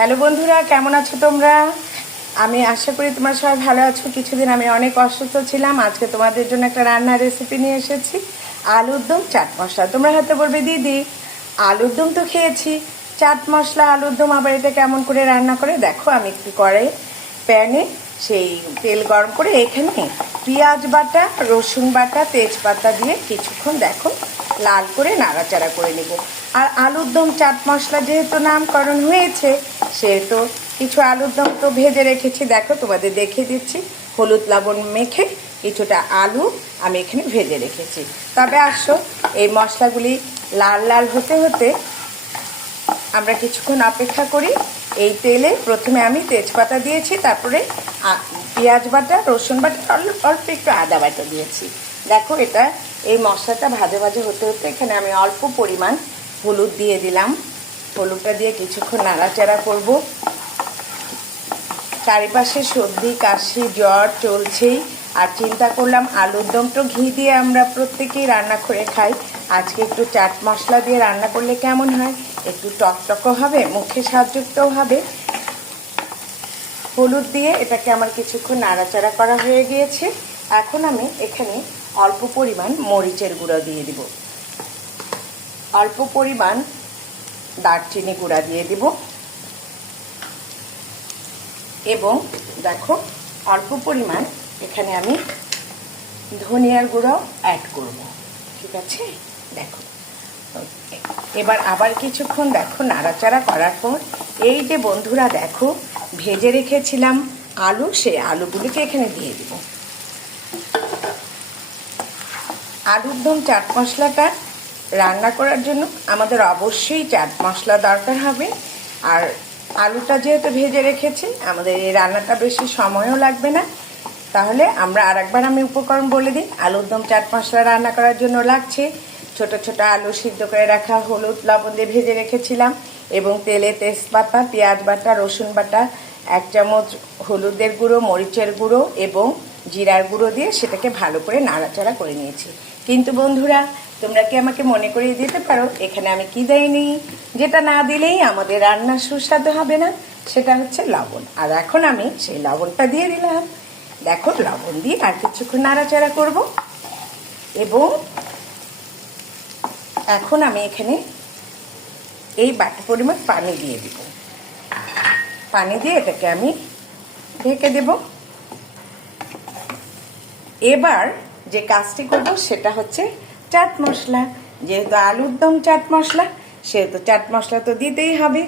Hello বন্ধুরা, কেমন আছো তোমরা? আমি আশা করি তোমরা সবাই ভালো আছো। কিছুদিন আমি অনেক অসুস্থ ছিলাম। আজকে তোমাদের জন্য একটা রান্নার রেসিপি নিয়ে এসেছি, আলুর দম চাট মশলা। তোমরা হয়তো বলবে, দিদি আলুর দম তো খেয়েছি, চাট মশলা আলুর দম আবার এটা কেমন করে রান্না করে? দেখো, আমি একটু প্যানে সেই তেল গরম করে এখানে পেঁয়াজ বাটা, রসুন বাটা, তেজপাতা দিয়ে কিছুক্ষণ দেখো লাল করে নাড়াচাড়া করে নেব। আর আলুর দম চাট মশলা যেহেতু নামকরণ হয়েছে, সেহেতু কিছু আলুর দম তো ভেজে রেখেছি। দেখো, তোমাদের দেখিয়ে দিচ্ছি। হলুদ লবণ মেখে কিছুটা আলু আমি এখানে ভেজে রেখেছি। তবে আসো, এই মশলাগুলি লাল লাল হতে হতে আমরা কিছুক্ষণ অপেক্ষা করি। এই তেলে প্রথমে আমি তেজপাতা দিয়েছি, তারপরে পেঁয়াজ বাটা, রসুন বাটা, অল্প একটু আদা বাটা দিয়েছি। দেখো, এই মশলাটা ভাজা ভাজা হতে হতে এখানে আমি অল্প পরিমাণ হলুদ দিয়ে দিলাম। হলুদটা দিয়ে কিছুক্ষণ নাড়াচাড়া করব। চারিপাশে সর্দি কাশি জ্বর চলছেই, আর চিন্তা করলাম আলুর দম তো ঘি দিয়ে আমরা প্রত্যেকেই রান্না করে খাই, আজকে একটু চাট মশলা দিয়ে রান্না করলে কেমন হয়? একটু টকটকও হবে, মুখে স্বাদযুক্তও হবে। হলুদ দিয়ে এটাকে আমার কিছুক্ষণ নাড়াচাড়া করা হয়ে গিয়েছে। এখন আমি এখানে অল্প পরিমাণ মরিচের গুঁড়ো দিয়ে দিব, অল্প পরিমাণ দারচিনি গুঁড়া দিয়ে দিব, এবং দেখো অল্প পরিমাণ এখানে আমি ধনিয়ার গুঁড়ো অ্যাড করব। ঠিক আছে, দেখো এবার আবার কিছুক্ষণ দেখো নাড়াচাড়া করার পর এই যে বন্ধুরা দেখো ভেজে রেখেছিলাম আলু, সেই আলুগুলিকে এখানে দিয়ে দিব। আলুর দম চাট মশলাটা রান্না করার জন্য আমাদের অবশ্যই চাট মশলা দরকার হবে। আর আলুটা যেহেতু ভেজে রেখেছি, আমাদের এই রান্নাটা বেশি সময়ও লাগবে না। তাহলে আমরা আরেকবার আমি উপকরণ বলে দিই। আলুর দম চাট মশলা রান্না করার জন্য লাগছে ছোট ছোট আলু সিদ্ধ করে রাখা, হলুদ লবণ দিয়ে ভেজে রেখেছিলাম, এবং তেলে তেজপাতা, পেঁয়াজ বাটা, রসুন বাটা, 1 চামচ হলুদের গুঁড়ো, মরিচের গুঁড়ো এবং জিরার গুঁড়ো দিয়ে সেটাকে ভালো করে নাড়াচাড়া করে নিয়েছি। কিন্তু বন্ধুরা, তোমরা কি আমাকে মনে করিয়ে দিতে পারো এখানে আমি কি দেইনি? যেটা না দিলেই আমাদের রান্না সুস্বাদু হবে না, সেটা হচ্ছে লবণ। আর এখন আমি সেই লবণটা দিয়ে দিলাম। দেখো, লবণ দিয়ে আর কিছুক্ষণ নাড়াচাড়া করব, এবং এখন আমি এখানে এই বাটি পরিমাণ পানি দিয়ে দিব। পানি দিয়ে এটাকে আমি ঢেকে দেব। এবার যে কাজটি করব সেটা হচ্ছে চাট মশলা। যেহেতু আলুর দম চাট মশলা, সেহেতু চাট মশলা তো দিতেই হবে।